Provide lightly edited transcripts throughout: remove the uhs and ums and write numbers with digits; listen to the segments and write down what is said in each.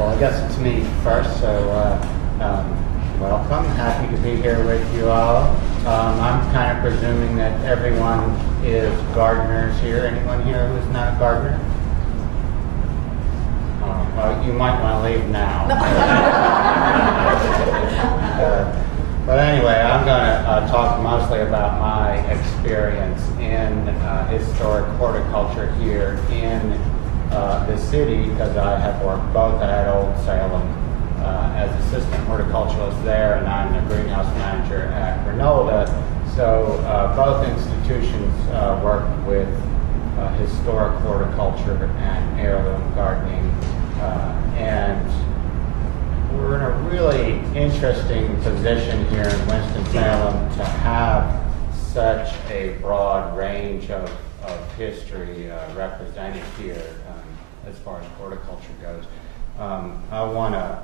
Well, I guess it's me first, so welcome. Happy to be here with you all. I'm kind of presuming that everyone is gardeners here. Anyone here who's not a gardener? Well, you might want to leave now. But anyway, I'm going to talk mostly about my experience in historic horticulture here in the city, because I have worked both at Old Salem as assistant horticulturist there, and I'm the greenhouse manager at Reynolda. So both institutions work with historic horticulture and heirloom gardening, and we're in a really interesting position here in Winston-Salem to have such a broad range of history represented here as far as horticulture goes. I want to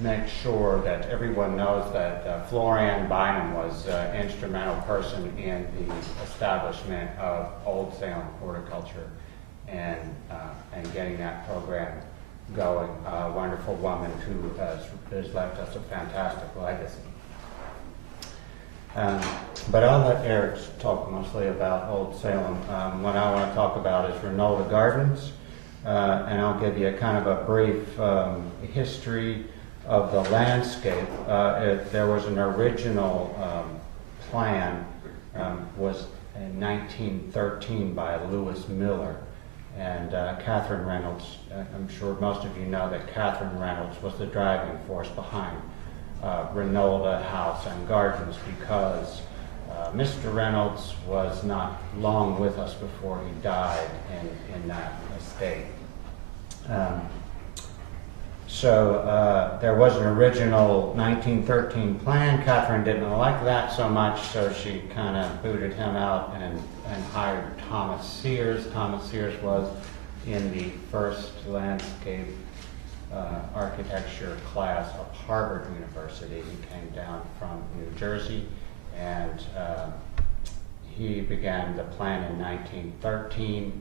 make sure that everyone knows that Florian Bynum was an instrumental person in the establishment of Old Salem horticulture and getting that program going. A wonderful woman who has left us a fantastic legacy. But I'll let Eric talk mostly about Old Salem. What I want to talk about is Reynolda Gardens, and I'll give you a kind of a brief history of the landscape. There was an original plan, was in 1913 by Lewis Miller, and Catherine Reynolds. I'm sure most of you know that Catherine Reynolds was the driving force behind Reynolda House and Gardens, because Mr. Reynolds was not long with us before he died in that estate. So there was an original 1913 plan. Catherine didn't like that so much, so she kind of booted him out and hired Thomas Sears. Thomas Sears was in the first landscape architecture class of Harvard University. He came down from New Jersey, and he began the plan in 1913.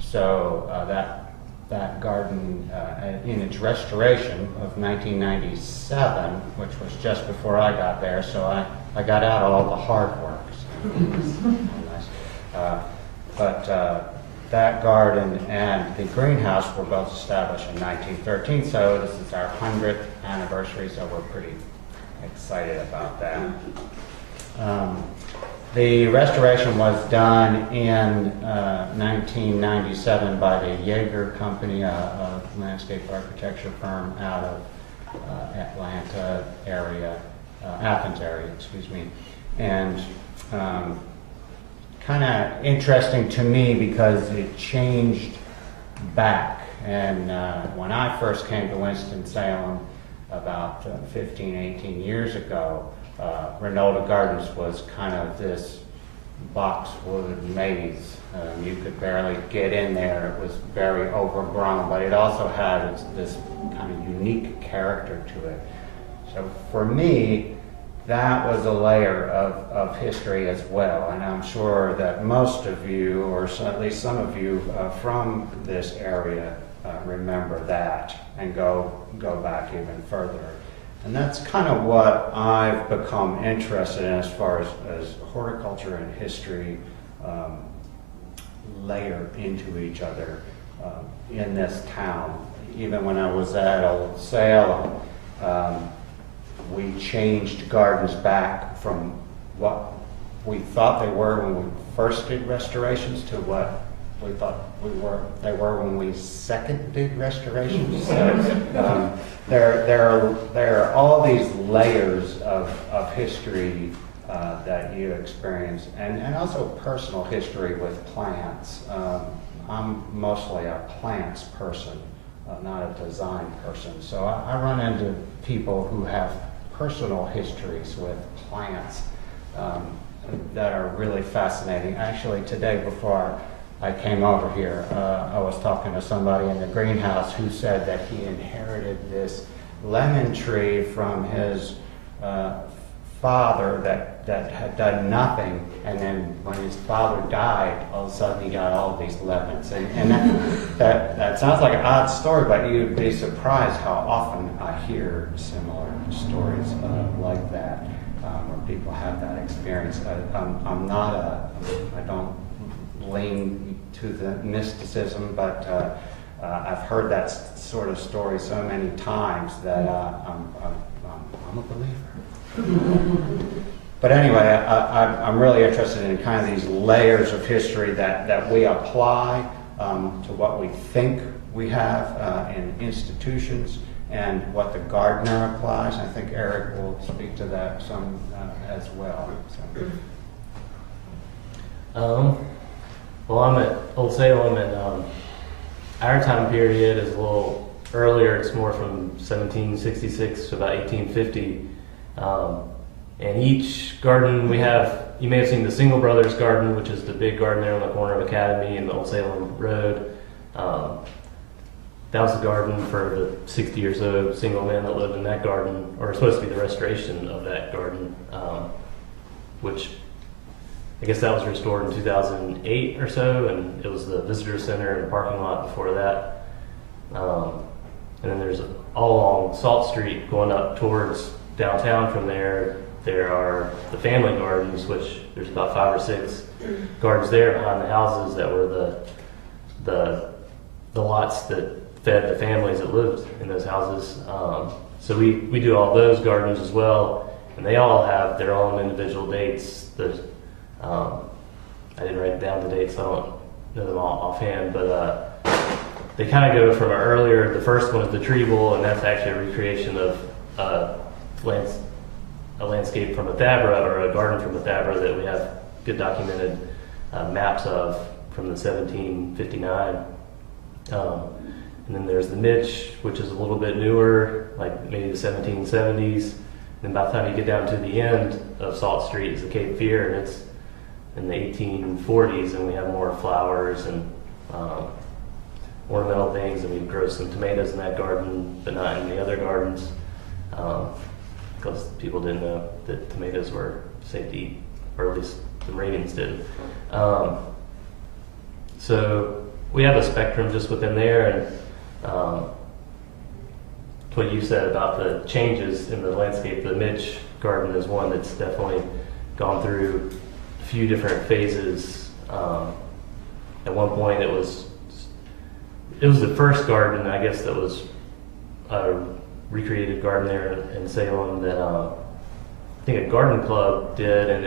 So that garden, in its restoration of 1997, which was just before I got there, so I got out all the hard work. But that garden and the greenhouse were both established in 1913, so this is our 100th anniversary, so we're pretty excited about that. The restoration was done in 1997 by the Yeager Company, a landscape architecture firm out of Athens area, excuse me. And kind of interesting to me because it changed back. And when I first came to Winston-Salem about 15, 18 years ago, Reynolda Gardens was kind of this boxwood maze. You could barely get in there. It was very overgrown, but it also had this kind of unique character to it. So for me, that was a layer of history as well, and I'm sure that most of you, or at least some of you from this area, remember that and go back even further. And that's kind of what I've become interested in as far as horticulture and history layer into each other in this town. Even when I was at Old Salem, we changed gardens back from what we thought they were when we first did restorations to what we thought they were when we second did restorations. So there are all these layers of history that you experience, and also personal history with plants. I'm mostly a plants person, not a design person. So I run into people who have personal histories with plants that are really fascinating. Actually, today before I came over here, I was talking to somebody in the greenhouse who said that he inherited this lemon tree from his father that had done nothing, and then when his father died, all of a sudden he got all these lemons. And that sounds like an odd story, but you'd be surprised how often I hear similar stories like that, where people have that experience. I don't lean to the mysticism, but I've heard that sort of story so many times that I'm a believer. But anyway, I'm really interested in kind of these layers of history that we apply to what we think we have in institutions and what the gardener applies. I think Eric will speak to that some as well. So. Well, I'm at Old Salem, and our time period is a little earlier. It's more from 1766 to about 1850. And each garden we have, you may have seen the Single Brothers Garden, which is the big garden there on the corner of Academy and the Old Salem Road. That was the garden for the 60 or so single men that lived in that garden, or supposed to be the restoration of that garden, which I guess that was restored in 2008 or so, and it was the visitor center and parking lot before that. And then there's all along Salt Street going up towards downtown from there are the family gardens, which there's about 5 or 6 gardens there behind the houses that were the lots that fed the families that lived in those houses. So we do all those gardens as well, and they all have their own individual dates. I didn't write down the dates, so I don't know them all offhand, but they kind of go from earlier. The first one is the Tree Bowl, and that's actually a recreation of a landscape from Bethabara, or a garden from Bethabara that we have good documented maps of from the 1759. And then there's the Mitch, which is a little bit newer, like maybe the 1770s. And by the time you get down to the end of Salt Street is the Cape Fear, and it's in the 1840s, and we have more flowers and ornamental things, and we grow some tomatoes in that garden, but not in the other gardens, because people didn't know that tomatoes were safe to eat, or at least the Moravians did. So we have a spectrum just within there, and what you said about the changes in the landscape, the Mitch garden is one that's definitely gone through a few different phases. At one point it was the first garden, I guess, that was a recreated garden there in Salem that I think a garden club did, and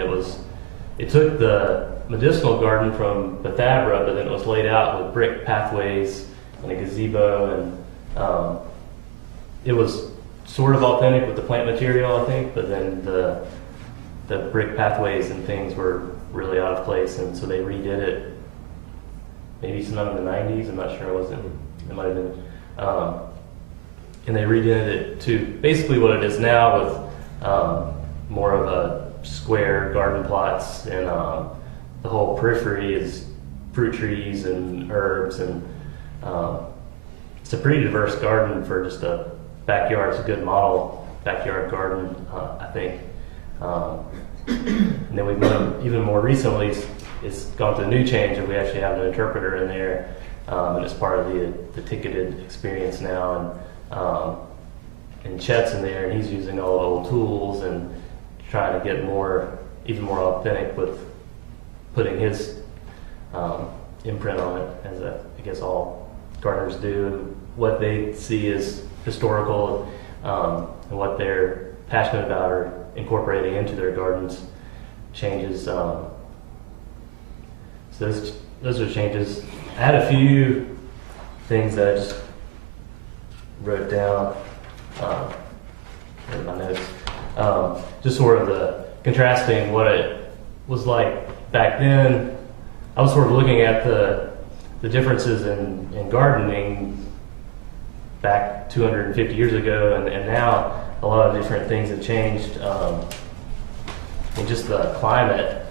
it took the medicinal garden from Bethabara, but then it was laid out with brick pathways and a gazebo, and it was sort of authentic with the plant material, I think, but then the brick pathways and things were really out of place, and so they redid it maybe sometime in the 90s, I'm not sure, it might have been. And they redid it to basically what it is now, with more of a square garden plots, and the whole periphery is fruit trees and herbs, and it's a pretty diverse garden for just a backyard. It's a good model backyard garden, I think. And then we've done, even more recently, it's gone through a new change, and we actually have an interpreter in there, and it's part of the ticketed experience now. And Chet's in there, and he's using all the old tools and trying to get even more authentic with putting his imprint on it, as I guess all gardeners do, and what they see as historical, and what they're passionate about or incorporating into their gardens changes. So those are changes. I had a few things that I just wrote down in my notes. Just sort of the contrasting what it was like back then. I was sort of looking at the differences in gardening back 250 years ago, and now a lot of different things have changed. And just the climate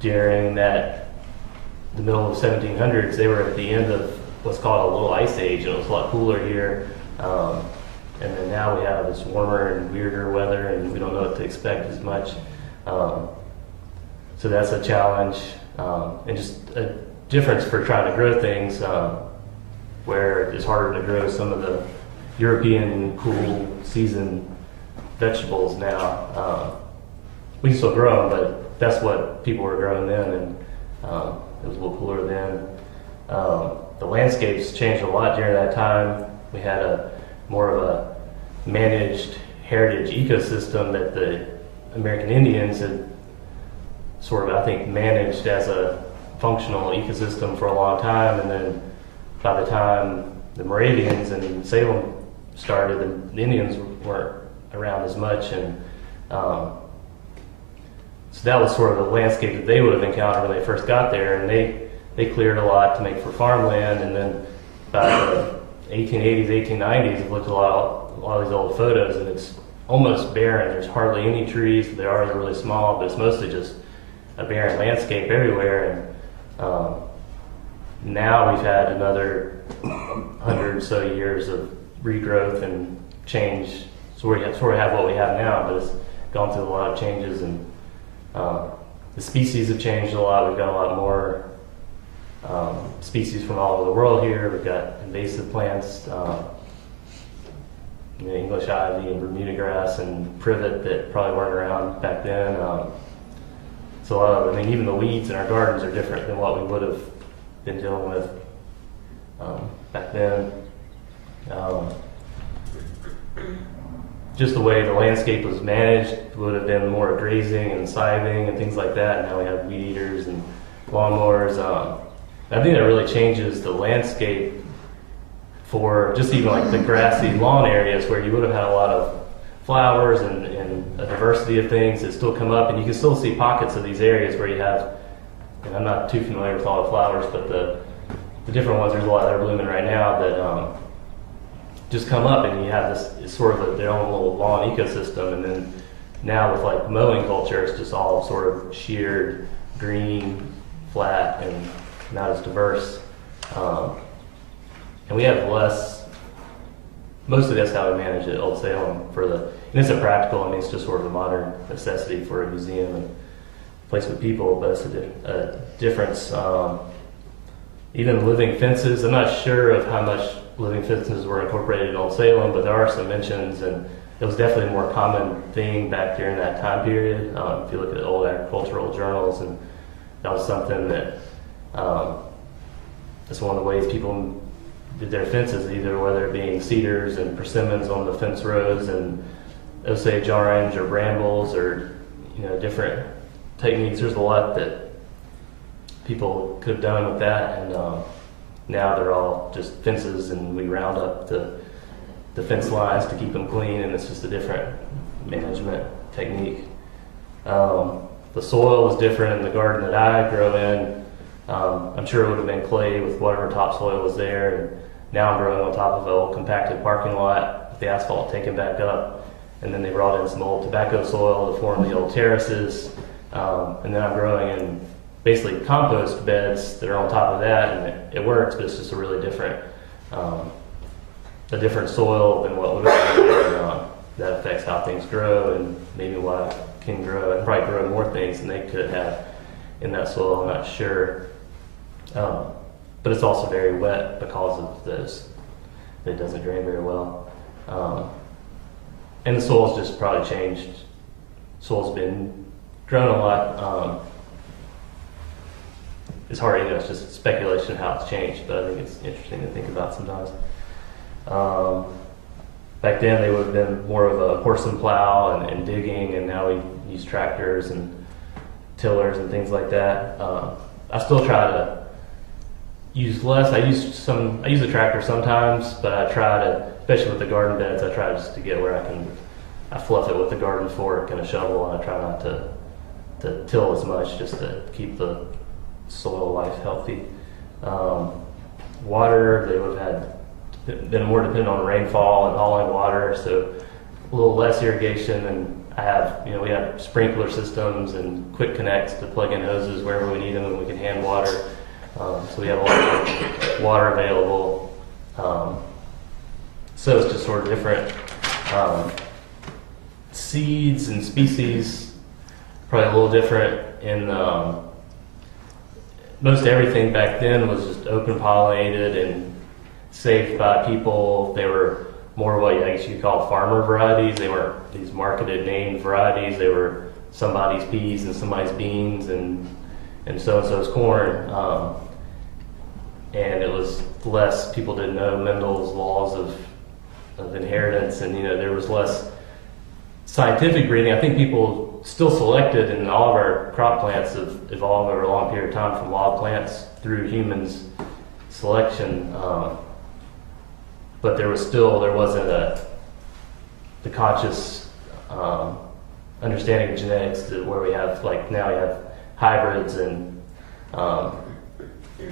during the middle of the 1700s, they were at the end of what's called a little ice age, and it was a lot cooler here. And and then now we have this warmer and weirder weather, and we don't know what to expect as much. So that's a challenge, and just a difference for trying to grow things, where it's harder to grow some of the European cool season vegetables now. We can still grow them, but that's what people were growing then, and it was a little cooler then. The landscapes changed a lot during that time. We had more of a managed heritage ecosystem that the American Indians had sort of, I think, managed as a functional ecosystem for a long time, and then by the time the Moravians and Salem started, the Indians weren't around as much, and so that was sort of the landscape that they would have encountered when they first got there, and they cleared a lot to make for farmland, and then by the 1880s, 1890s, I've looked at a lot of these old photos, and it's almost barren. There's hardly any trees. They're really small, but it's mostly just a barren landscape everywhere. And now we've had another 100 or so years of regrowth and change. So we sort of have what we have now, but it's gone through a lot of changes, and the species have changed a lot. We've got a lot more species from all over the world here. We've got invasive plants, English ivy and Bermuda grass and privet that probably weren't around back then. So I mean, even the weeds in our gardens are different than what we would have been dealing with back then. Just the way the landscape was managed would have been more grazing and scything and things like that. And now we have weed eaters and lawnmowers. I think that really changes the landscape for just even like the grassy lawn areas where you would have had a lot of flowers and a diversity of things that still come up, and you can still see pockets of these areas where you have, and I'm not too familiar with all the flowers, but the different ones, there's a lot that are blooming right now that just come up, and you have this, it's sort of their own little lawn ecosystem. And then now with like mowing culture, it's just all sort of sheared, green, flat, and not as diverse. And we have less, mostly that's how we manage it at Old Salem and it's a practical, I mean, it's just sort of a modern necessity for a museum and place with people, but it's a difference. Even living fences, I'm not sure of how much living fences were incorporated in Old Salem, but there are some mentions, and it was definitely a more common thing back during that time period. If you look at old agricultural journals, and that was something that, that's one of the ways people did their fences, either whether it being cedars and persimmons on the fence rows and Osage orange or brambles or different techniques. There's a lot that people could have done with that, and now they're all just fences, and we round up the fence lines to keep them clean, and it's just a different management technique. The soil was different in the garden that I grow in. I'm sure it would have been clay with whatever topsoil was there, and now I'm growing on top of an old compacted parking lot with the asphalt taken back up, and then they brought in some old tobacco soil to form the old terraces, and then I'm growing in basically compost beds that are on top of that, and it works, but it's just a really different soil than what would have been there, and that affects how things grow and maybe what I can grow. I can probably grow more things than they could have in that soil, I'm not sure. But it's also very wet because of this. It doesn't drain very well. And the soil's just probably changed. Soil's been grown a lot. It's hard, it's just speculation how it's changed, but I think it's interesting to think about sometimes. Back then they would have been more of a horse and plow and digging, and now we use tractors and tillers and things like that. I still try to use less. I use a tractor sometimes, but I try to, especially with the garden beds, I try just to get where I fluff it with a garden fork and a shovel, and I try not to till as much, just to keep the soil life healthy. Water, they would have been more dependent on rainfall and hauling water, so a little less irrigation. And we have sprinkler systems and quick connects to plug in hoses wherever we need them, and we can hand water. So we have a lot of water available. So it's just sort of different Seeds and species, probably a little different in most everything back then was just open pollinated and safe by people. They were more what I guess you could call farmer varieties. They weren't these marketed named varieties. They were somebody's peas and somebody's beans and so-and-so's corn. And it was less, people didn't know Mendel's laws of inheritance, and there was less scientific breeding. I think people still selected, and all of our crop plants have evolved over a long period of time from wild plants through humans selection. But there wasn't the conscious understanding of genetics where we have, like now we have hybrids and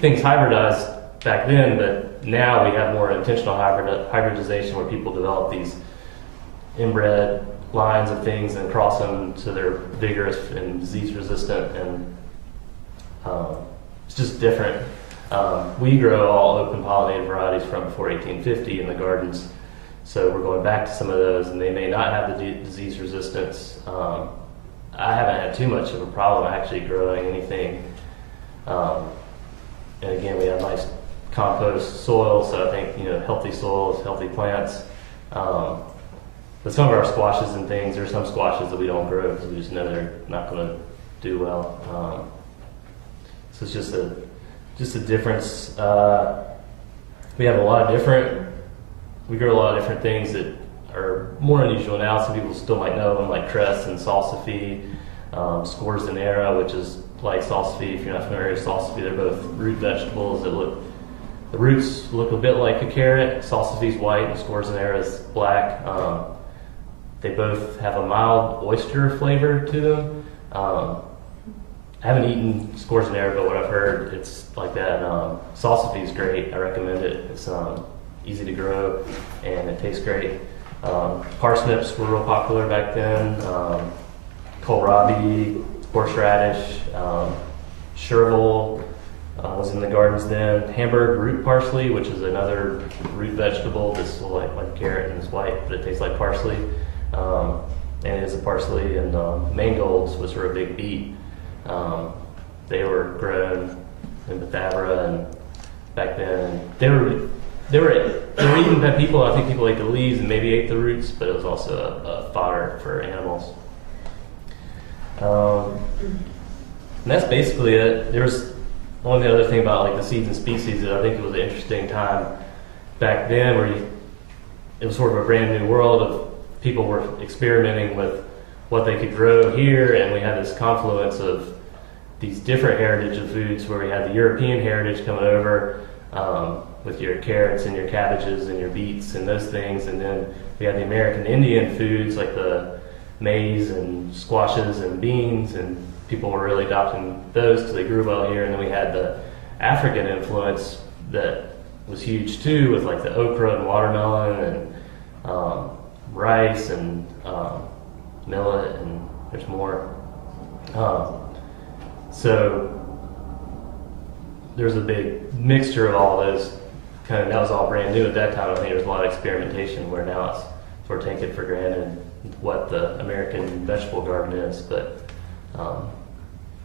things hybridized back then, but now we have more intentional hybridization where people develop these inbred lines of things and cross them so they're vigorous and disease resistant, and it's just different. We grow all open pollinated varieties from before 1850 in the gardens, so we're going back to some of those, and they may not have the disease resistance. I haven't had too much of a problem actually growing anything. And again, we have nice compost soil, so I think healthy soils, healthy plants. But some of our squashes and things, there's some squashes that we don't grow because we just know they're not going to do well. So it's just a difference. We have we grow a lot of different things that are more unusual now. Some people still might know them, like cress and salsify, scorzonera, which is like salsify. If you're not familiar with salsify, they're both root vegetables the roots look a bit like a carrot. Salsify is white and scorzonera is black. They both have a mild oyster flavor to them. I haven't eaten scorzonera, but what I've heard, it's like that. Salsify is great. I recommend it. It's easy to grow and it tastes great. Parsnips were real popular back then. Kohlrabi, horseradish, chervil was in the gardens then. Hamburg root parsley, which is another root vegetable that's like carrot and it's white, but it tastes like parsley. And it is a parsley. And mangolds, which were a big beet. They were grown in Bethabara and back then. They were eaten by people. I think people ate the leaves and maybe ate the roots, but it was also a fodder for animals. And that's basically it. There was only the other thing about like the seeds and species that I think it was an interesting time back then where it was sort of a brand new world of people were experimenting with what they could grow here, and we had this confluence of these different heritage of foods where we had the European heritage coming over with your carrots and your cabbages and your beets and those things, and then we had the American Indian foods like the maize and squashes and beans, and people were really adopting those because they grew well here. And then we had the African influence that was huge too, with like the okra and watermelon and rice and millet, and there's more. So there's a big mixture of all those. That was all brand new at that time. I think there was a lot of experimentation where now it's sort of taken for granted what the American vegetable garden is, but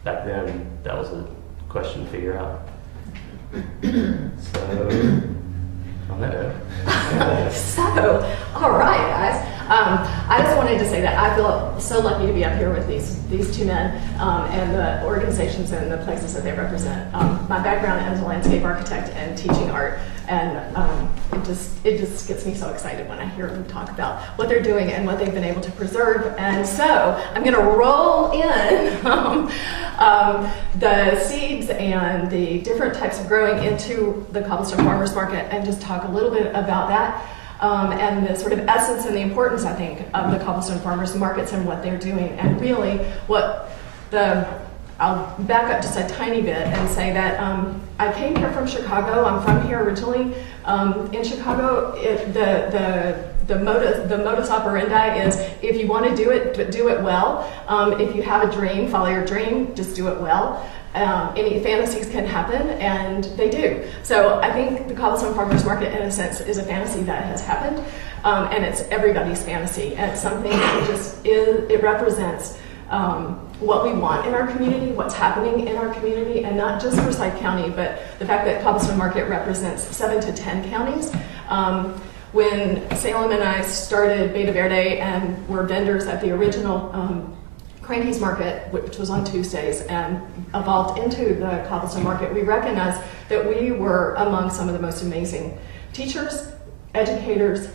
back then that was a question to figure out. So on that note. So, all right, guys. I just wanted to say that I feel so lucky to be up here with these two men and the organizations and the places that they represent. My background as a landscape architect and teaching art, and it just gets me so excited when I hear them talk about what they're doing and what they've been able to preserve. And so I'm going to roll in the seeds and the different types of growing into the Cobblestone Farmers Market and just talk a little bit about that. And the sort of essence and the importance, I think, of the Cobblestone Farmers Markets and what they're doing, and really I'll back up just a tiny bit and say that I came here from Chicago. I'm from here originally. In Chicago, the modus operandi is, if you want to do it, but do it well. If you have a dream, follow your dream, just do it well. Any fantasies can happen, and they do. So I think the Cobblestone Farmers Market, in a sense, is a fantasy that has happened, and it's everybody's fantasy. And it's something that just is, it represents what we want in our community, what's happening in our community, and not just Forsyth County, but the fact that Cobblestone Market represents 7 to 10 counties. When Salem and I started Beta Verde and were vendors at the original Cranky's Market, which was on Tuesdays, and evolved into the Cobblestone Market, we recognized that we were among some of the most amazing teachers, educators,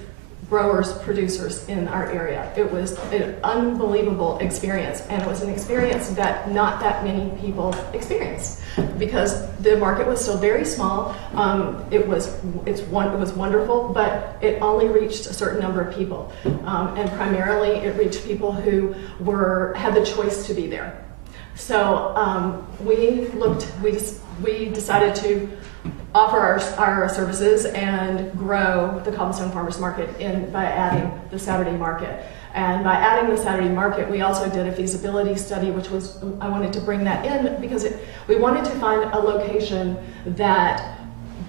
growers, producers in our area. It was an unbelievable experience, and it was an experience that not that many people experienced, because the market was still very small. It was wonderful, but it only reached a certain number of people, and primarily it reached people who had the choice to be there. So we decided to offer our services and grow the Cobblestone Farmers Market by adding the Saturday market. And by adding the Saturday market, we also did a feasibility study, which was, I wanted to bring that in because we wanted to find a location that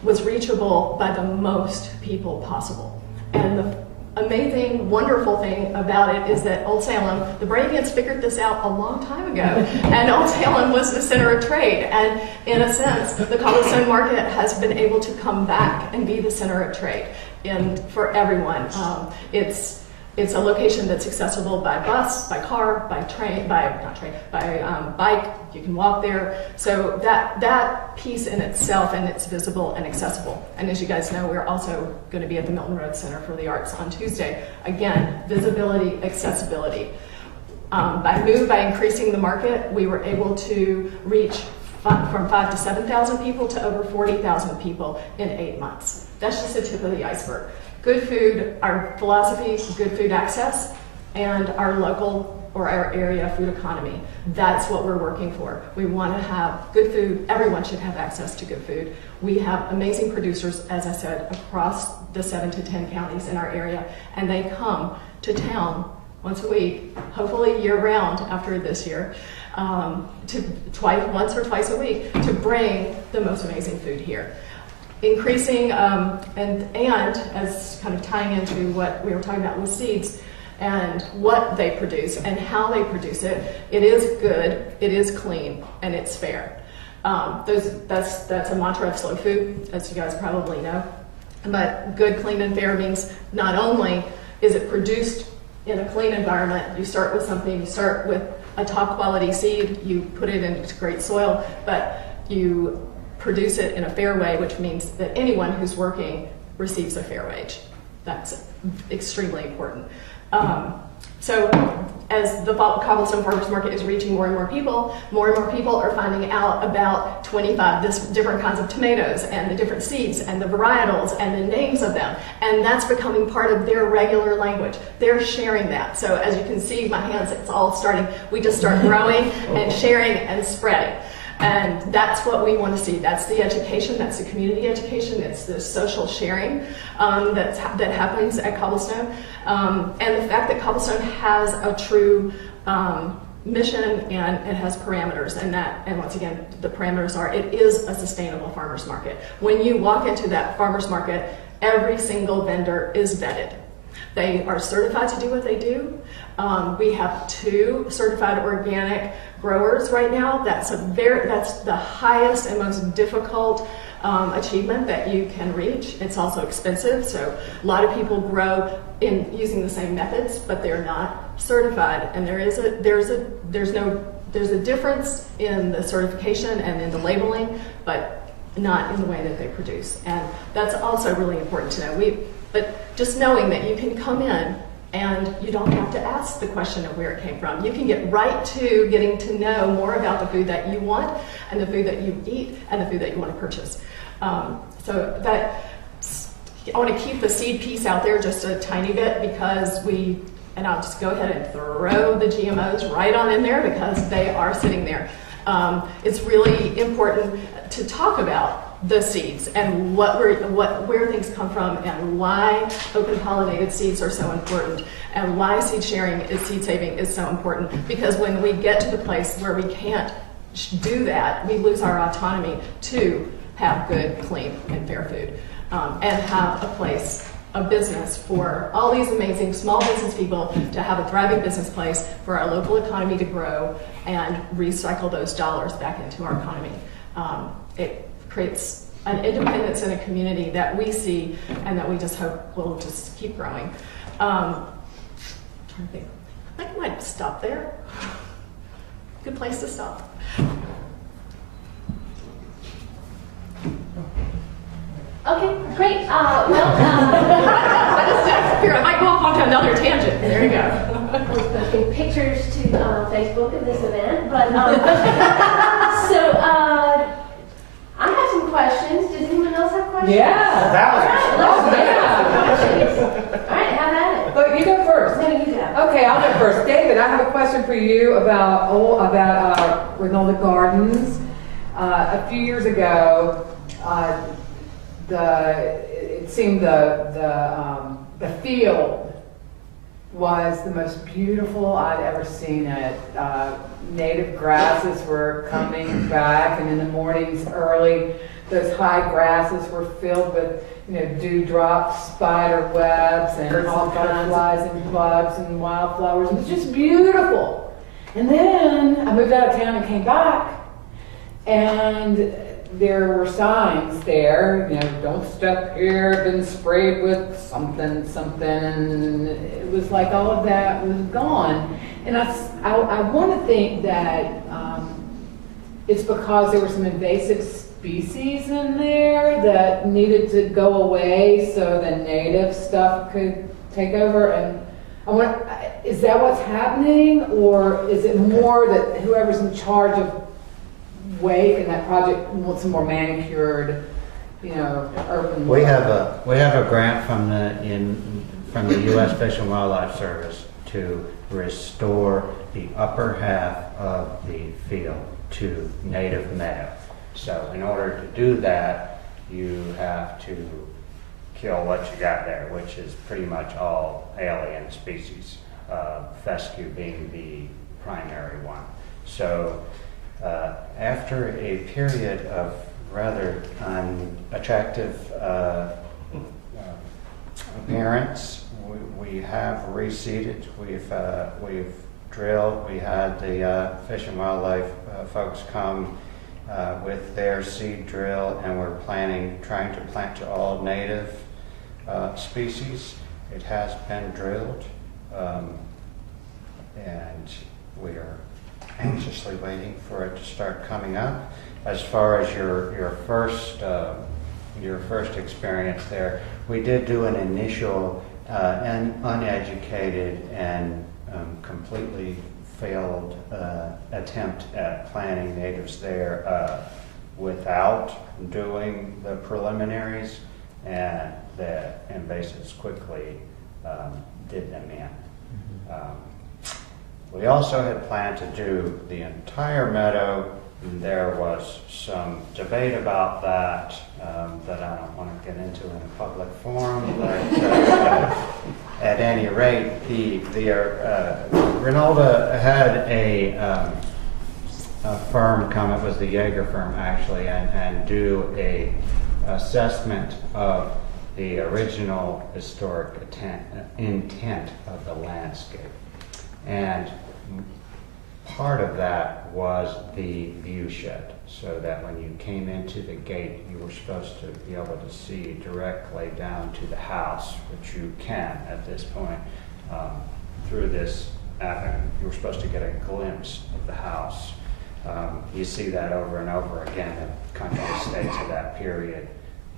was reachable by the most people possible. And the amazing, wonderful thing about it is that Old Salem, the Bravians figured this out a long time ago, and Old Salem was the center of trade. And in a sense, the Cobblestone Market has been able to come back and be the center of trade for everyone. It's a location that's accessible by bus, by car, by train, by bike. You can walk there. So that piece in itself, and it's visible and accessible. And as you guys know, we're also going to be at the Milton Road Center for the Arts on Tuesday. Again, visibility, accessibility. By increasing the market, we were able to reach from 5,000 to 7,000 people to over 40,000 people in 8 months. That's just the tip of the iceberg. Good food, our philosophy, good food access, and our local or our area food economy. That's what we're working for. We want to have good food. Everyone should have access to good food. We have amazing producers, as I said, across the 7 to 10 counties in our area, and they come to town once a week, hopefully year-round after this year, once or twice a week, to bring the most amazing food here. Increasing, and as kind of tying into what we were talking about with seeds and what they produce and how they produce it, it is good, it is clean, and it's fair. That's a mantra of slow food, as you guys probably know. But good, clean, and fair means not only is it produced in a clean environment, you start with a top quality seed, you put it into great soil, but you produce it in a fair way, which means that anyone who's working receives a fair wage. That's extremely important. So as the Cobblestone Farmers Market is reaching more and more people are finding out about 25 different kinds of tomatoes and the different seeds and the varietals and the names of them. And that's becoming part of their regular language. They're sharing that. So as you can see, my hands, it's all starting. We just start growing and sharing and spreading. And that's what we want to see. That's the education, that's the community education, it's the social sharing that happens at Cobblestone. And the fact that Cobblestone has a true mission and it has parameters, and once again, the parameters are, it is a sustainable farmers market. When you walk into that farmers market, every single vendor is vetted. They are certified to do what they do. We have 2 certified organic growers right now. That's the highest and most difficult achievement that you can reach. It's also expensive, so a lot of people grow using the same methods, but they're not certified. And there's a difference in the certification and in the labeling, but not in the way that they produce. And that's also really important to know. But just knowing that you can come in and you don't have to ask the question of where it came from. You can get right to getting to know more about the food that you want and the food that you eat and the food that you want to purchase. So that, I want to keep the seed piece out there just a tiny bit because and I'll just go ahead and throw the GMOs right on in there because they are sitting there. It's really important to talk about the seeds and where things come from and why open pollinated seeds are so important and why seed saving is so important, because when we get to the place where we can't do that, we lose our autonomy to have good, clean, and fair food, and have a business for all these amazing small business people to have a thriving business place, for our local economy to grow and recycle those dollars back into our economy. It creates an independence in a community that we see and that we just hope will just keep growing. I'm trying to think. I think I might stop there. Good place to stop. Okay, great. I might go off onto another tangent. There you go. We're posting pictures to Facebook of this event, but so I have some questions. Does anyone else have questions? Yeah. All right, Yeah. all right, have at it. But you go first. No, you go. Okay, I'll go first. David, I have a question for you about Reynolda Gardens. A few years ago, it seemed the field was the most beautiful I'd ever seen it. Native grasses were coming back, and in the mornings early, those high grasses were filled with, dewdrops, spider webs, and all butterflies and bugs and wildflowers. It was just beautiful. And then I moved out of town and came back, and there were signs there, don't step here, been sprayed with something, and it was like all of that was gone. And I want to think that it's because there were some invasive species in there that needed to go away so the native stuff could take over. And is that what's happening, or is it more that whoever's in charge of Wake and that project wants some more manicured, urban? We have a grant from the U.S. Fish and Wildlife Service to restore the upper half of the field to native meadow. So in order to do that, you have to kill what you got there, which is pretty much all alien species, fescue being the primary one. So after a period of rather unattractive appearance, we have reseeded. We've drilled. We had the Fish and Wildlife folks come with their seed drill, and we're trying to plant to all native species. It has been drilled, and we are anxiously waiting for it to start coming up. As far as your first experience there, we did do an initial and uneducated and completely failed attempt at planting natives there without doing the preliminaries, and the invasives quickly did them in. We also had planned to do the entire meadow. There was some debate about that that I don't want to get into in a public forum, but at any rate, Reynolda had a firm come, it was the Yeager firm actually, and do a assessment of the original historic intent of the landscape. And part of that was the view shed, so that when you came into the gate, you were supposed to be able to see directly down to the house, which you can at this point through this avenue. You were supposed to get a glimpse of the house. You see that over and over again in country estates of that period,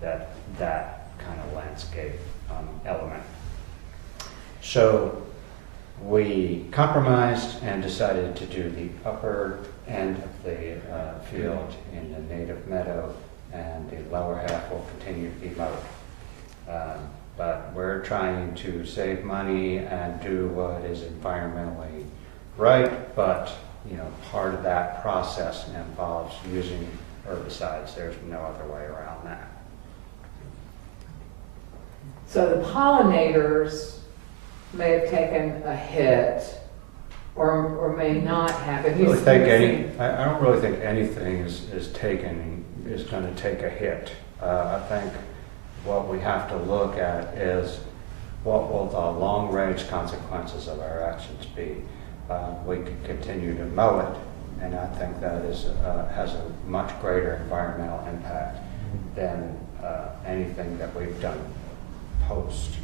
that kind of landscape element. So we compromised and decided to do the upper end of the field in the native meadow, and the lower half will continue to be mowed. But we're trying to save money and do what is environmentally right, but part of that process involves using herbicides. There's no other way around that. So the pollinators may have taken a hit, or may not have. I don't really think anything is going to take a hit. I think what we have to look at is what will the long-range consequences of our actions be. We could continue to mow it, and I think that has a much greater environmental impact than anything that we've done post.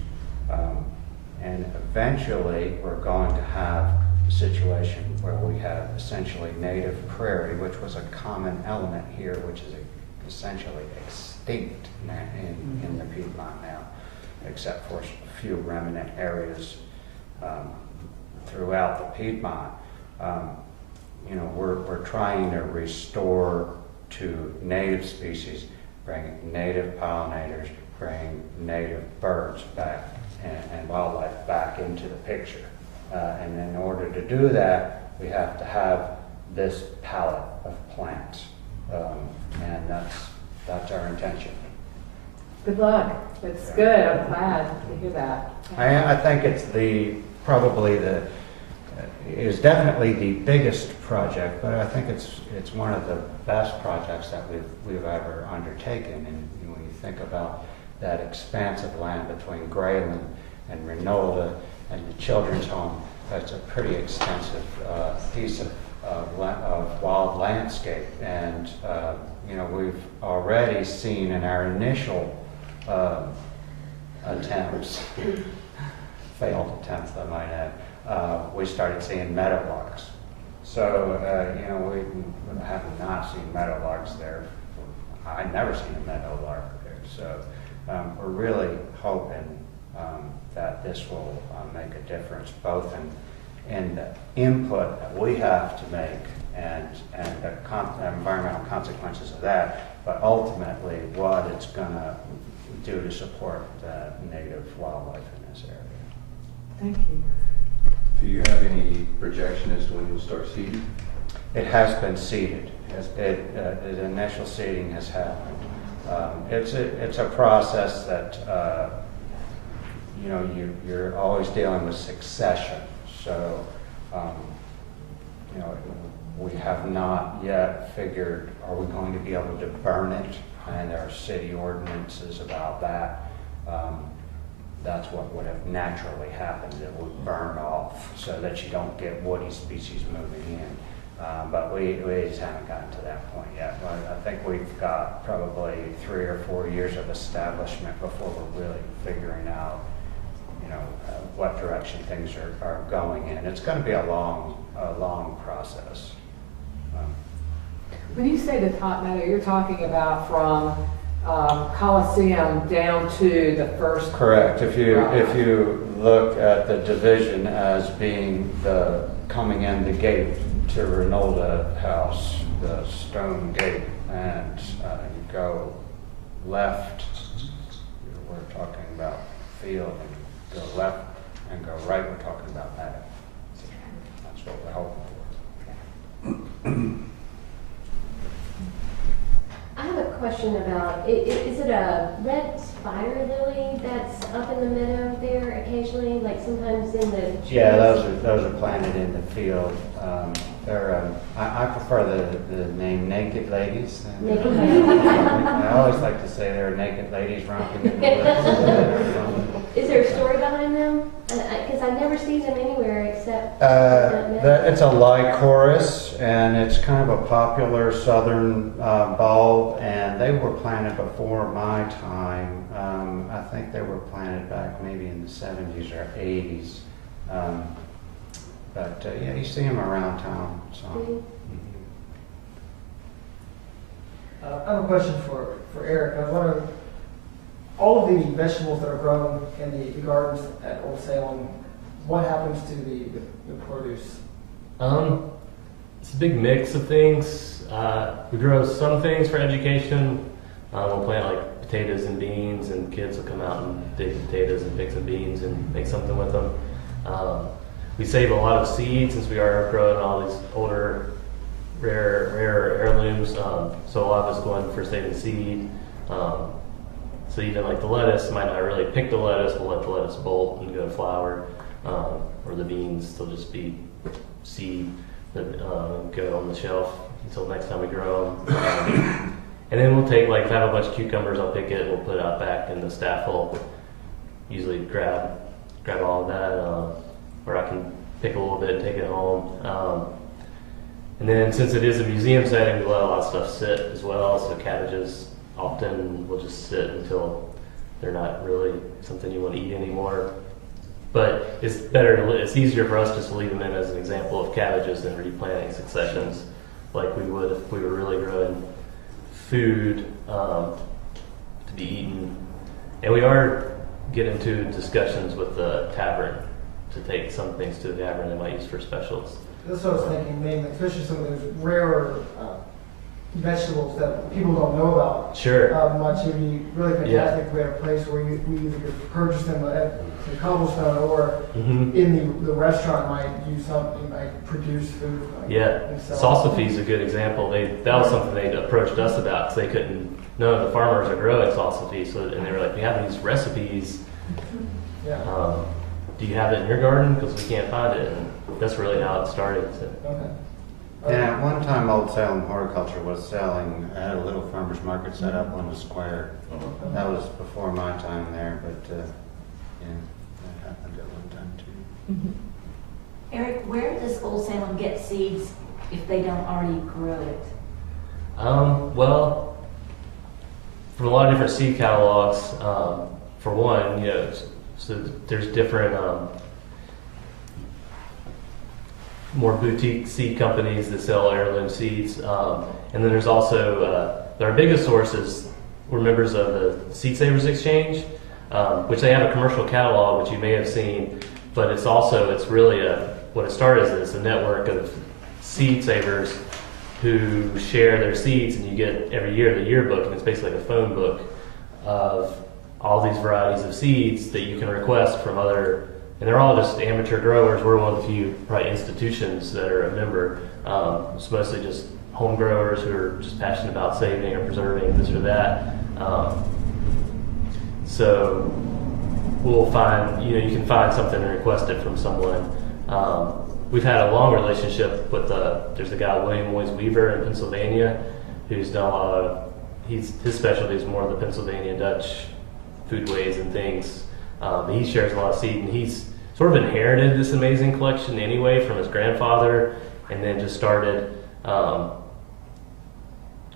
And eventually, we're going to have a situation where we have essentially native prairie, which was a common element here, which is essentially extinct in the Piedmont now, except for a few remnant areas throughout the Piedmont. We're trying to restore to native species, bring native pollinators, bring native birds back and wildlife back into the picture. And in order to do that, we have to have this palette of plants. And that's our intention. Good luck. It's good. I'm glad to hear that. I think it's is definitely the biggest project, but I think it's one of the best projects that we've ever undertaken. And when you think about that expanse of land between Grayland and Reynolda and the children's home, that's a pretty extensive piece of wild landscape. And we've already seen in our initial attempts, failed attempts I might add, we started seeing meadowlarks. So, we have not seen meadowlarks there. I've never seen a meadowlark there. So, we're really hoping that this will make a difference both in the input that we have to make and the environmental consequences of that, but ultimately what it's going to do to support the native wildlife in this area. Thank you. Do you have any projection as to when you'll start seeding? It has been seeded. The initial seeding has happened. It's a process that you're always dealing with succession. So we have not yet figured, are we going to be able to burn it? And there are city ordinances about that. That's what would have naturally happened. It would burn off so that you don't get woody species moving in. But we just haven't gotten to that point yet. I think we've got probably 3 or 4 years of establishment before we're really figuring out, what direction things are going in. It's going to be a long process. When you say the top meadow, you're talking about from Coliseum down to the first. Correct. If you look at the division as being the coming in the gate to Reynolda House, the stone gate, and you go left, we're talking about field, and go left and go right, we're talking about meadow. That's what we're hoping for. I have a question about, is it a red fire lily that's up in the meadow there occasionally, like sometimes in the trees? Yeah, those are planted in the field. I prefer the name Naked Ladies. Naked Ladies. I always like to say they're naked ladies romping in the woods. Is there a story behind them? Because I never see them anywhere except. It's a lycoris, and it's kind of a popular southern bulb, and they were planted before my time. I think they were planted back maybe in the 70s or 80s. But yeah, you see them around town. So. Mm-hmm. I have a question for Eric. I was wondering, all of the vegetables that are grown in the gardens at Old Salem, what happens to the produce? It's a big mix of things. We grow some things for education. We'll plant like potatoes and beans, and kids will come out and dig potatoes and pick some beans and make something with them. we save a lot of seed since we are growing all these older, rare heirlooms. So a lot of us going for saving seed. So even like the lettuce, might not really pick the lettuce, we'll let the lettuce bolt and go to flower, or the beans, they'll just be seed that go on the shelf until next time we grow them. And then we'll take, like, if I have a bunch of cucumbers, I'll pick it, we'll put it out back, and the staff will usually grab all of that, or I can pick a little bit and take it home. And then since it is a museum setting, we let a lot of stuff sit as well, so cabbages often will just sit until they're not really something you want to eat anymore. But it's it's easier for us just to leave them in as an example of cabbages than replanting successions like we would if we were really growing food to be eaten. And we are getting into discussions with the tavern to take some things to the tavern they might use for specials. That's what I was thinking, mainly, especially some of those rarer vegetables that people don't know about. Sure. Much. It would be really fantastic if we had a place where we either could purchase them at the cobblestone or in the restaurant might use something like produce food. Like, Yeah, and sell. salsify is a good example. That was something they approached us about because they couldn't. None of the farmers are growing salsify, and they were like, "We have these recipes. Yeah. Do you have it in your garden? Because we can't find it." And that's really how it started. So. Okay. Yeah, at one time Old Salem Horticulture was selling at a little farmer's market set up on the square. That was before my time there, but yeah, that happened at one time too. Eric, where does Old Salem get seeds if they don't already grow it? Well, from a lot of different seed catalogs. For one, so there's different more boutique seed companies that sell heirloom seeds, and then there's also our biggest sources. We're members of the Seed Savers Exchange, which they have a commercial catalog, which you may have seen, but it's really what it started as is a network of seed savers who share their seeds, and you get every year the yearbook, and it's basically like a phone book of all these varieties of seeds that you can request from other, and they're all just amateur growers. We're one of the few probably institutions that are a member. It's mostly just home growers who are just passionate about saving or preserving this or that. So we'll find, you can find something and request it from someone. We've had a long relationship with there's a guy, William Moyes Weaver in Pennsylvania, who's done a lot of, his specialty is more of the Pennsylvania Dutch foodways and things. But he shares a lot of seed, and he's sort of inherited this amazing collection anyway from his grandfather, and then just started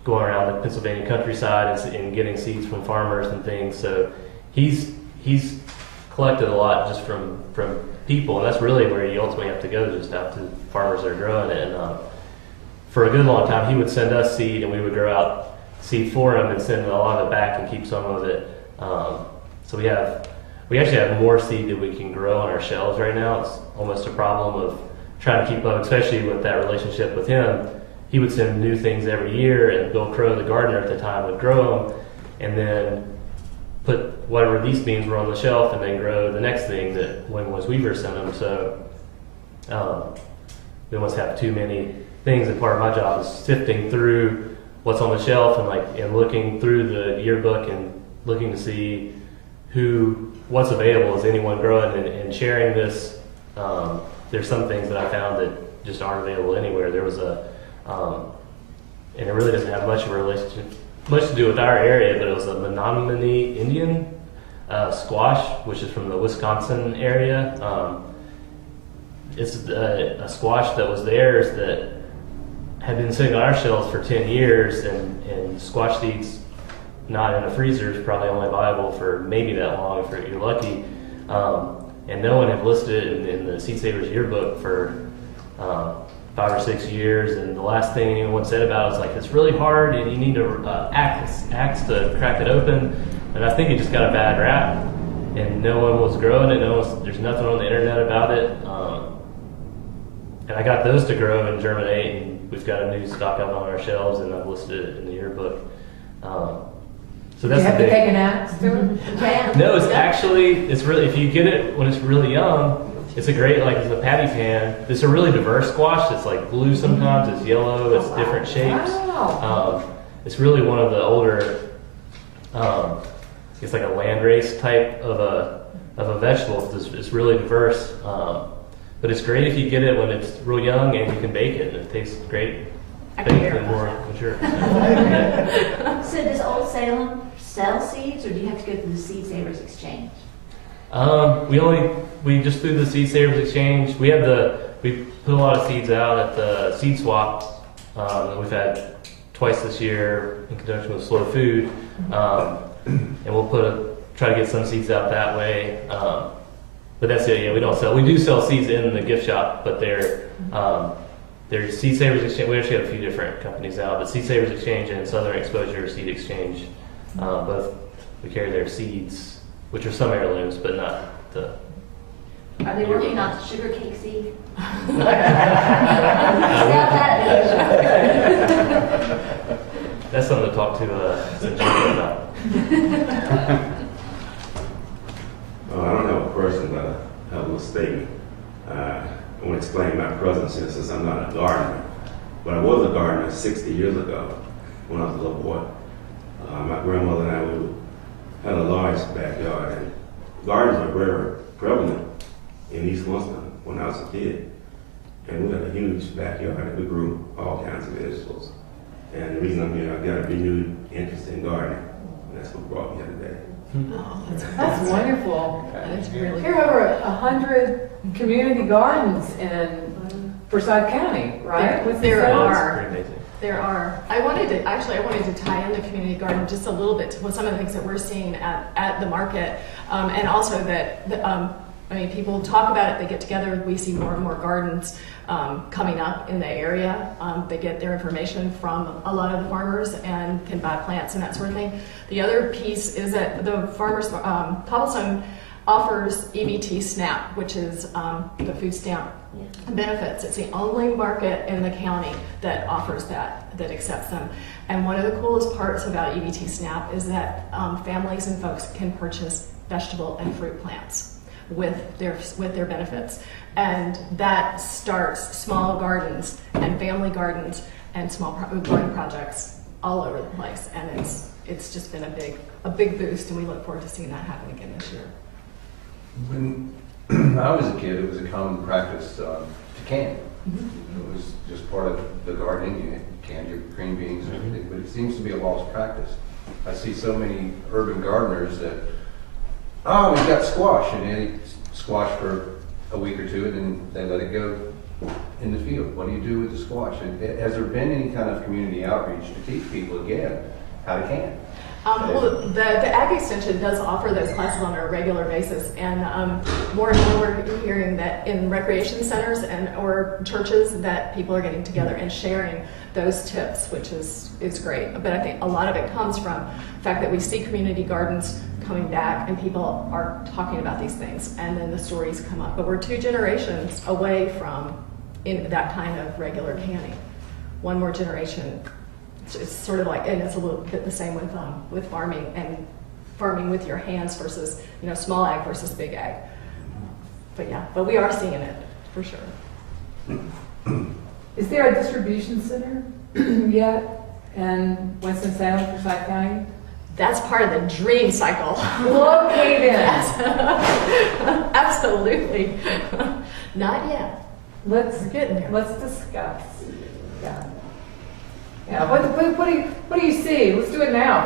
going around the Pennsylvania countryside and getting seeds from farmers and things. So he's collected a lot just from people, and that's really where you ultimately have to go, just out to farmers that are growing it. And for a good long time, he would send us seed, and we would grow out seed for him and send a lot of it back and keep some of it. So we actually have more seed that we can grow on our shelves right now. It's almost a problem of trying to keep up, especially with that relationship with him. He would send new things every year, and Bill Crow, the gardener at the time, would grow them and then put whatever these beans were on the shelf and then grow the next thing that William Weaver sent them. So we almost have too many things, and part of my job is sifting through what's on the shelf and looking through the yearbook and looking to see what's available. Is anyone growing and sharing this? There's some things that I found that just aren't available anywhere. There was and it really doesn't have much of a relationship, much to do with our area, but it was a Menominee Indian squash, which is from the Wisconsin area. It's a squash that was theirs that had been sitting on our shelves for 10 years, and squash seeds not in a freezer is probably only viable for maybe that long if you're lucky. And no one had listed it in the Seed Savers yearbook for 5 or 6 years, and the last thing anyone said about it was like, it's really hard and you need to axe to crack it open. And I think it just got a bad rap, and no one was growing it. There's nothing on the internet about it. And I got those to grow and germinate, and we've got a new stock out on our shelves, and I've listed it in the yearbook. So that's you have the to big. take an axe to it? No, it's really, if you get it when it's really young, It's a great, like, it's a patty pan. It's a really diverse squash. It's like blue sometimes, it's yellow, it's different shapes. Wow. It's really one of the older, it's like a landrace type of a vegetable. It's really diverse. But it's great if you get it when it's real young and you can bake it. It tastes great. I can Baked hear and more that. mature. So does Old Salem sell seeds, or do you have to go through the Seed Savers Exchange? We just through the Seed Savers Exchange. We put a lot of seeds out at the seed swap that we've had twice this year in conjunction with Slow Food, and we'll try to get some seeds out that way. But that's it. Yeah, we don't sell. We do sell seeds in the gift shop, but they're Seed Savers Exchange. We actually have a few different companies out, but Seed Savers Exchange and Southern Exposure Seed Exchange, both we carry their seeds, which are some heirlooms, but not the. Are they working on sugar cake seed? Sell that in Asia. That's something to talk to Jimmy about. I don't have a question, but I have a little statement. I want to explain my presence here since I'm not a gardener. But I was a gardener 60 years ago when I was a little boy. My grandmother and I, we had a large backyard, and gardens were very prevalent in East Winston when I was a kid. And we had a huge backyard, and we grew all kinds of vegetables. And the reason I'm here, I got a renewed interest in gardening. And that's what brought me here today. Oh, That's wonderful. That's really There are over 100 community gardens in Forsyth County, right? There It's are. pretty amazing. There are. I wanted to tie in the community garden just a little bit to some of the things that we're seeing at the market, and also that people talk about it. They get together. We see more and more gardens coming up in the area. They get their information from a lot of the farmers and can buy plants and that sort of thing. The other piece is that the farmers, Cobblestone offers EBT SNAP, which is the food stamp benefits. It's the only market in the county that offers that accepts them. And one of the coolest parts about EBT SNAP is that families and folks can purchase vegetable and fruit plants with their benefits. And that starts small gardens and family gardens and small garden projects all over the place. And it's just been a big boost, and we look forward to seeing that happen again this year. When I was a kid, it was a common practice to can. It was just part of the gardening. You canned your green beans and everything, but it seems to be a lost practice. I see so many urban gardeners that, we've got squash, and they squash for a week or two, and then they let it go in the field. What do you do with the squash? And has there been any kind of community outreach to teach people again how to can? Well, the Ag Extension does offer those classes on a regular basis, and more and more we're hearing that in recreation centers or churches that people are getting together and sharing those tips, which is great. But I think a lot of it comes from the fact that we see community gardens coming back and people are talking about these things, and then the stories come up. But we're 2 generations away from that kind of regular canning. One more generation. It's sort of like, and it's a little bit the same with farming and farming with your hands versus small ag versus big ag. But we are seeing it for sure. Is there a distribution center yet in Winston-Salem, Forsyth County? That's part of the dream cycle. Located. Yes. Absolutely. Not yet. Let's Getting there. Let's discuss. Yeah. What do you see? Let's do it now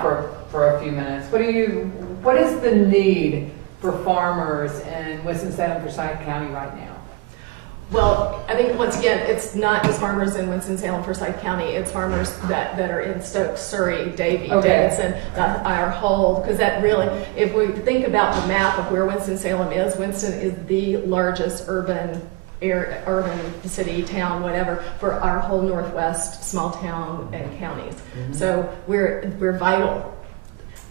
for a few minutes. What is the need for farmers in Winston-Salem, Forsyth County right now? Well, I think once again, it's not just farmers in Winston-Salem, Forsyth County. It's farmers that are in Stokes, Surrey, Davie, Davidson, our whole, because that really, if we think about the map of where Winston-Salem is, Winston is the largest urban city, town, whatever, for our whole Northwest small town and counties. So we're vital.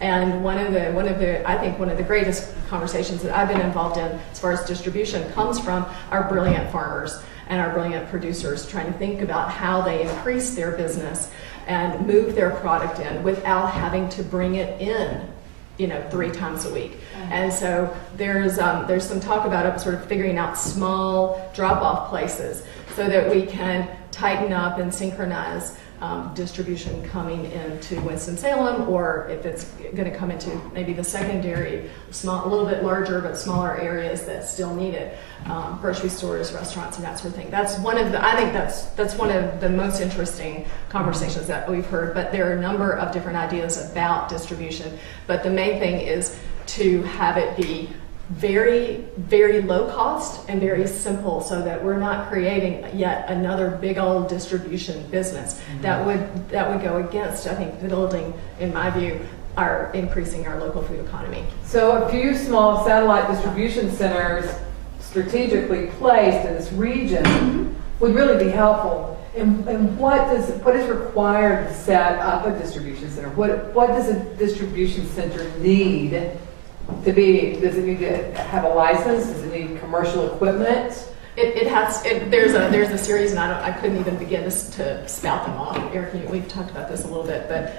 And one of the greatest conversations that I've been involved in as far as distribution comes from our brilliant farmers and our brilliant producers trying to think about how they increase their business and move their product in without having to bring it in 3 times a week. And so there's some talk about sort of figuring out small drop-off places so that we can tighten up and synchronize distribution coming into Winston-Salem, or if it's going to come into maybe the secondary, a little bit larger but smaller areas that still need it, grocery stores, restaurants, and that sort of thing. I think that's one of the most interesting conversations that we've heard. But there are a number of different ideas about distribution. But the main thing is to have it be very, very low cost and very simple, so that we're not creating yet another big old distribution business. That would go against, I think, building, in my view, increasing our local food economy. So a few small satellite distribution centers strategically placed in this region would really be helpful. And what is required to set up a distribution center? What does a distribution center need to be? Does it need to have a license? Does it need commercial equipment? There's a series, and I couldn't even begin to spout them off. Eric, we've talked about this a little bit, but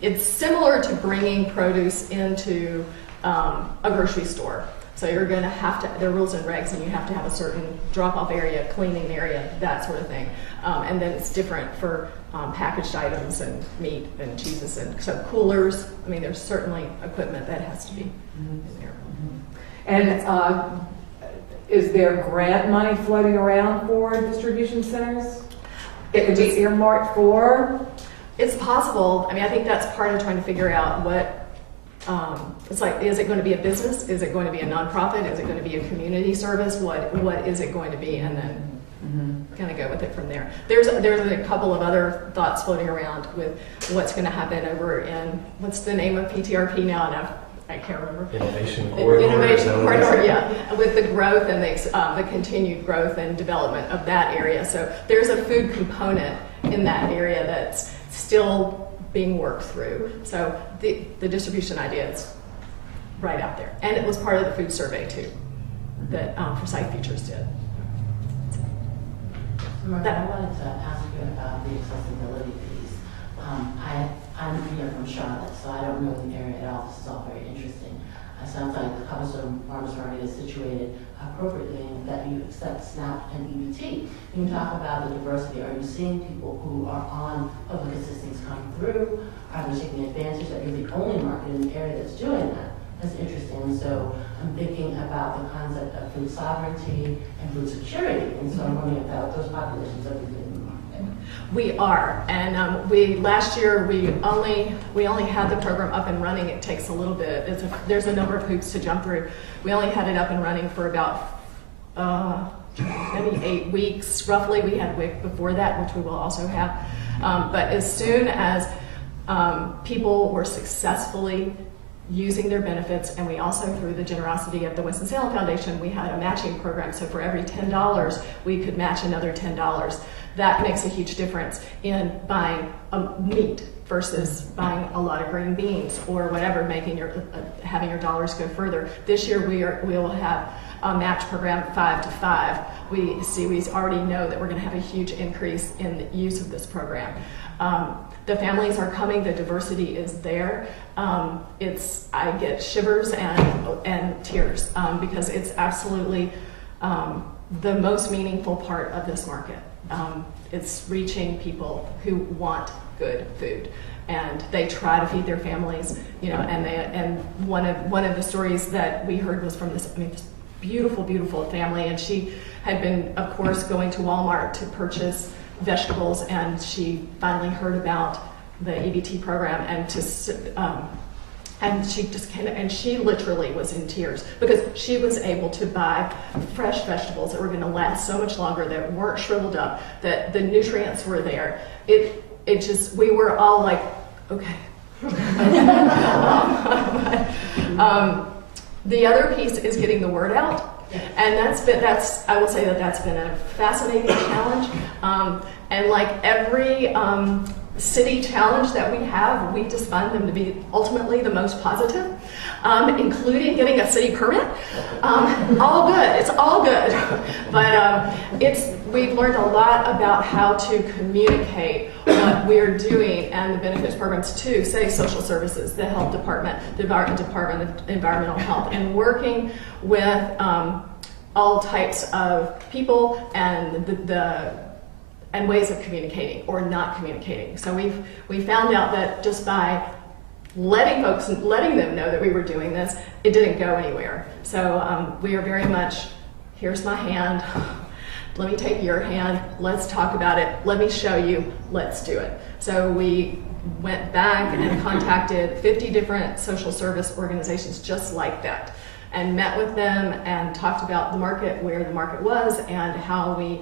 it's similar to bringing produce into a grocery store. So you're going to have to, there are rules and regs, and you have to have a certain drop-off area, cleaning area, that sort of thing. And then it's different for packaged items and meat and cheeses, and so coolers. I mean, there's certainly equipment that has to be in there. And is there grant money floating around for distribution centers? It could be earmarked for? It's possible. I mean, I think that's part of trying to figure out what, it's like, is it going to be a business? Is it going to be a nonprofit? Is it going to be a community service? What is it going to be? And then kind of go with it from there. There's a couple of other thoughts floating around with what's going to happen over in, what's the name of PTRP now? No, I can't remember. Innovation Corridor. Innovation Corridor, yeah. With the growth and the continued growth and development of that area. So there's a food component in that area that's still being worked through. So the distribution idea is right out there. And it was part of the food survey too, that Forsyth Futures did. Margaret, I wanted to ask you about the accessibility piece. I'm here from Charlotte, so I don't know the area at all. This is all very interesting. It sounds like the Cobblestone Farmers Market is situated appropriately in that you accept SNAP and EBT. Can you talk about the diversity? Are you seeing people who are on public assistance come through? Are they taking advantage that you're the only market in the area that's doing that? That's interesting. And so I'm thinking about the concept of food sovereignty and food security. And so I'm wondering about those populations that we've been in the market. We are, and last year we only had the program up and running. It takes a little bit. There's a number of hoops to jump through. We only had it up and running for about maybe 8 weeks roughly. We had a week before that, which we will also have. But as soon as people were successfully using their benefits, and we also, through the generosity of the Winston-Salem Foundation, we had a matching program. So for every $10, we could match another $10. That makes a huge difference in buying meat versus buying a lot of green beans or whatever, making having your dollars go further. This year we will have a match program 5 to 5. We already know that we're going to have a huge increase in the use of this program. The families are coming, the diversity is there. I get shivers and tears because it's absolutely the most meaningful part of this market. It's reaching people who want good food, and they try to feed their families, and one of the stories that we heard was from this beautiful, beautiful family, and she had been, of course, going to Walmart to purchase vegetables, and she finally heard about the EBT program, and she literally was in tears because she was able to buy fresh vegetables that were going to last so much longer, that weren't shriveled up, that the nutrients were there. We were all like, okay. The other piece is getting the word out. And I will say that's been a fascinating challenge. And like every city challenge that we have, we just find them to be ultimately the most positive, including getting a city permit. All good, it's all good. But we've learned a lot about how to communicate what we're doing and the benefits programs to, say, social services, the health department, the Department of Environmental Health, and working with all types of people and and ways of communicating or not communicating. So we found out that just by letting them know that we were doing this, it didn't go anywhere. So we are very much, here's my hand, let me take your hand, let's talk about it, let me show you, let's do it. So we went back and contacted 50 different social service organizations just like that, and met with them and talked about the market, where the market was, and how we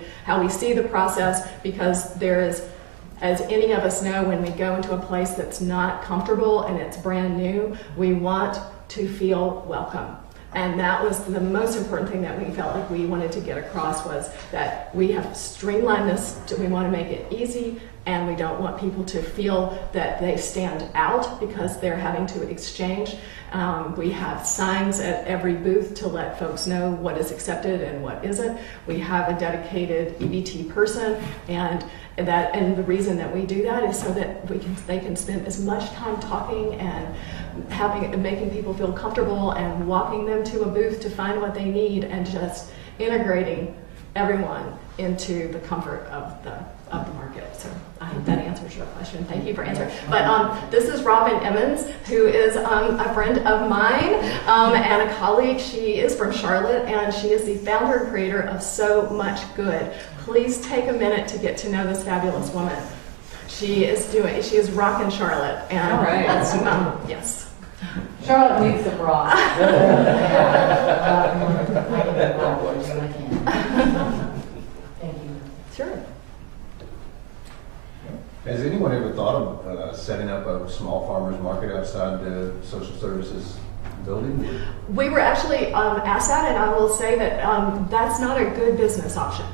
see the process, because there is, as any of us know, when we go into a place that's not comfortable and it's brand new, we want to feel welcome. And that was the most important thing that we felt like we wanted to get across, was that we have streamlined this, we want to make it easy, and we don't want people to feel that they stand out because they're having to exchange. We have signs at every booth to let folks know what is accepted and what isn't. We have a dedicated EBT person, and the reason that we do that is so that they can spend as much time talking and making people feel comfortable and walking them to a booth to find what they need, and just integrating everyone into the comfort of the market. So I hope that answers your question. Thank you for answering. But this is Robin Emmons, who is a friend of mine and a colleague. She is from Charlotte, and she is the founder and creator of So Much Good. Please take a minute to get to know this fabulous woman. She is rocking Charlotte. And all right. Yes. Charlotte needs some rock. Thank you. Sure. Has anyone ever thought of setting up a small farmer's market outside the social services building? We were actually asked that, and I will say that that's not a good business option.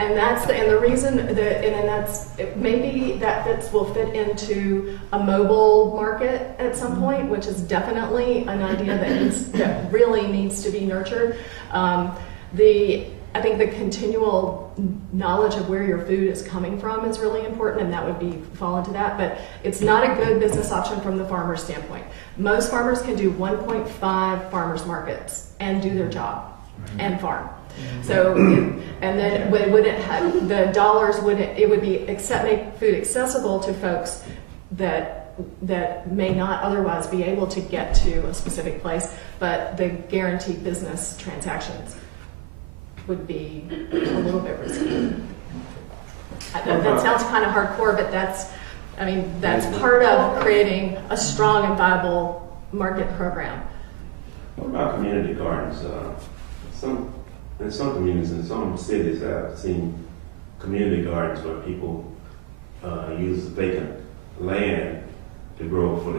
And the reason that maybe that will fit into a mobile market at some point, which is definitely an idea that really needs to be nurtured. I think the continual knowledge of where your food is coming from is really important, and that would fall into that. But it's not a good business option from the farmer's standpoint. Most farmers can do 1.5 farmers markets and do their job and farm. So, and then it wouldn't have the dollars. It would be make food accessible to folks that may not otherwise be able to get to a specific place, but the guaranteed business transactions would be a little bit risky. That sounds kind of hardcore, but that's part of creating a strong people market program. What about community gardens? In some communities, in some cities, I've seen community gardens where people use vacant land to grow for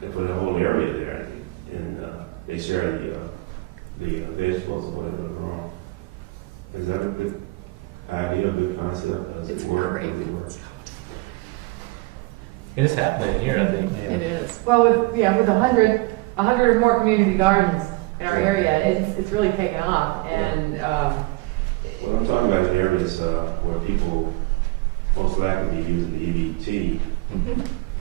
the whole area there, and they share the vegetables or whatever they're growing. Is that a good idea, a good concept? Does it work? Great. Does it work? It is happening here, I think. Yeah. It is. Well, with 100 or more community gardens in our area, it's really taken off. And Well, I'm talking about the areas where people most likely be using the EBT.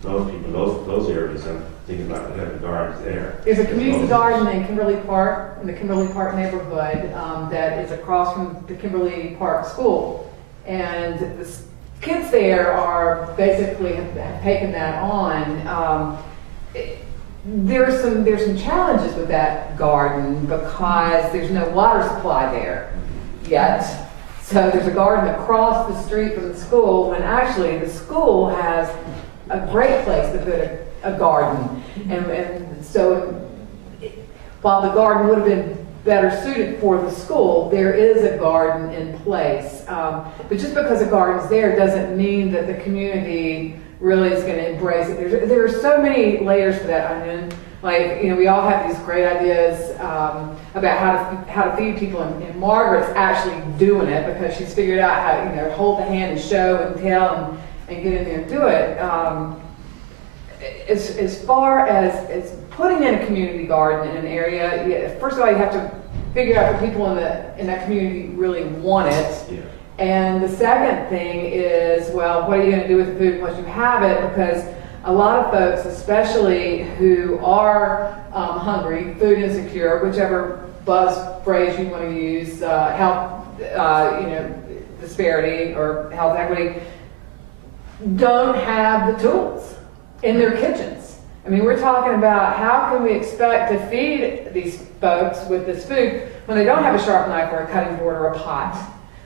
Those areas, I'm thinking about having gardens there. there's a community garden in Kimberly Park, in the Kimberly Park neighborhood, that is across from the Kimberly Park School. And the kids there are basically have taken that on. There's some challenges with that garden because there's no water supply there yet. So there's a garden across the street from the school, when actually the school has a great place to put a garden. And so while the garden would have been better suited for the school, there is a garden in place. But just because a garden's there doesn't mean that the community really is going to embrace it. There are so many layers to that onion. Like, we all have these great ideas about how to feed people, and Margaret's actually doing it because she's figured out how to hold the hand and show and tell and get in there and do it. As far as putting in a community garden in an area, first of all, you have to figure out if people in that community really want it. Yeah. And the second thing is, well, what are you going to do with the food once you have it? Because a lot of folks, especially who are hungry, food insecure, whichever buzz phrase you want to use, health, disparity or health equity, don't have the tools in their kitchens. I mean, we're talking about how can we expect to feed these folks with this food when they don't have a sharp knife or a cutting board or a pot,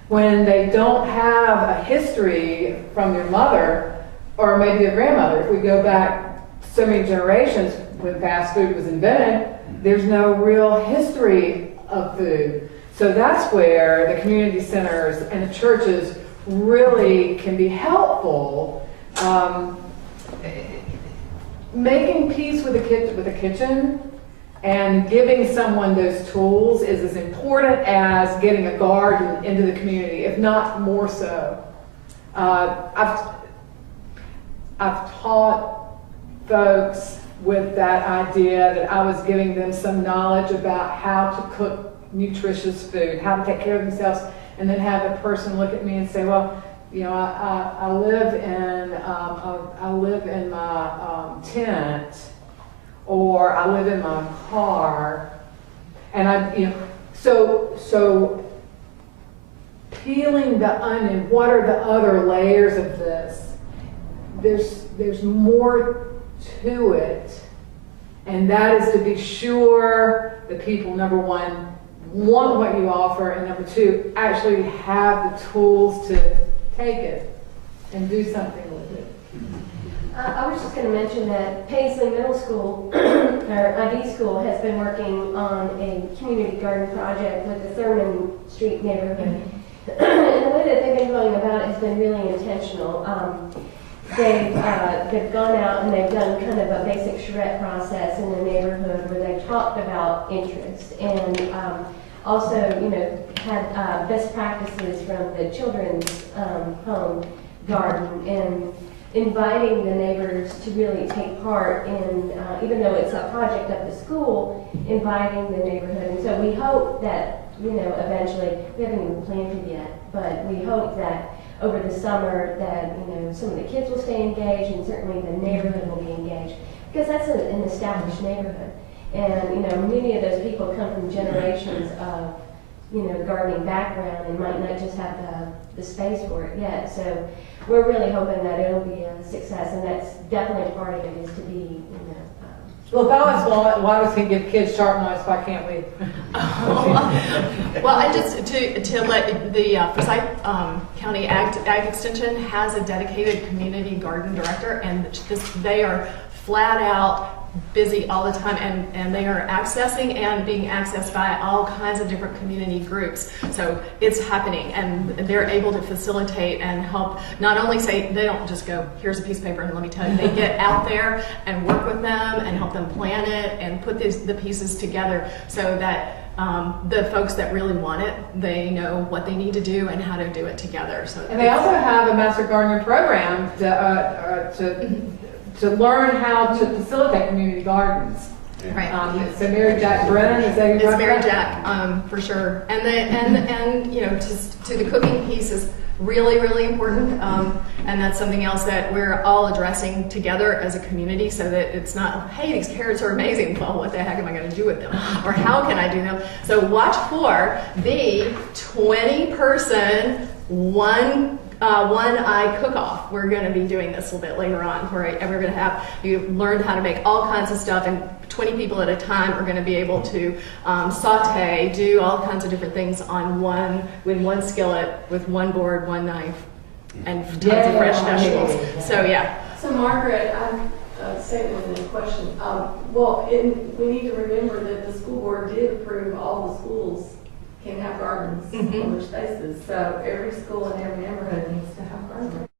when they don't have a history from their mother or maybe a grandmother. If we go back so many generations when fast food was invented, there's no real history of food. So that's where the community centers and the churches really can be helpful. Making peace with the kitchen and giving someone those tools is as important as getting a garden into the community, if not more so. I've taught folks with that idea that I was giving them some knowledge about how to cook nutritious food, how to take care of themselves, and then have a person look at me and say, well, I live in my tent, or I live in my car, and so peeling the onion. What are the other layers of this? There's more to it, and that is to be sure that people, number one, want what you offer, and number two, actually have the tools to take it and do something with it. I was just going to mention that Paisley Middle School, or IB School, has been working on a community garden project with the Thurman Street neighborhood. And the way that they've been going about it has been really intentional. They've gone out and they've done kind of a basic charrette process in the neighborhood where they've talked about interest and also, had best practices from the children's home garden and inviting the neighbors to really take part in, even though it's a project of the school, inviting the neighborhood. And so we hope that, eventually, we haven't even planned it yet, but we hope that over the summer that, some of the kids will stay engaged and certainly the neighborhood will be engaged, because that's an established neighborhood. And, many of those people come from generations of, gardening background and might not just have the space for it yet. So we're really hoping that it'll be a success, and that's definitely a part of it, is to be, Well, if I was going to give kids sharp knives, why can't we? Well, and just to let the Forsyth County Ag Extension has a dedicated community garden director, and they are flat out busy all the time, and they are accessing and being accessed by all kinds of different community groups. So it's happening, and they're able to facilitate and help. Not only say, they don't just go, here's a piece of paper and let me tell you. They get out there and work with them and help them plan it and put the pieces together so that the folks that really want it, they know what they need to do and how to do it together. So, and they also have a Master Gardener program to learn how to facilitate community gardens. right. So Mary Jack Brennan, is that It's Mary Jack, for sure. And to the cooking piece is really, really important. And that's something else that we're all addressing together as a community, so that it's not, hey, these carrots are amazing. Well, what the heck am I going to do with them? Or how can I do them? So watch for the 20-person one-eye cook-off. We're going to be doing this a little bit later on, where we're going to have you learn how to make all kinds of stuff, and 20 people at a time are going to be able to saute, do all kinds of different things with one skillet, with one board, one knife, and tons of fresh vegetables. So yeah. So Margaret, I'm saying with a question. We need to remember that the school board did approve all the schools can have gardens on their spaces. So every school in every neighborhood needs to have gardens.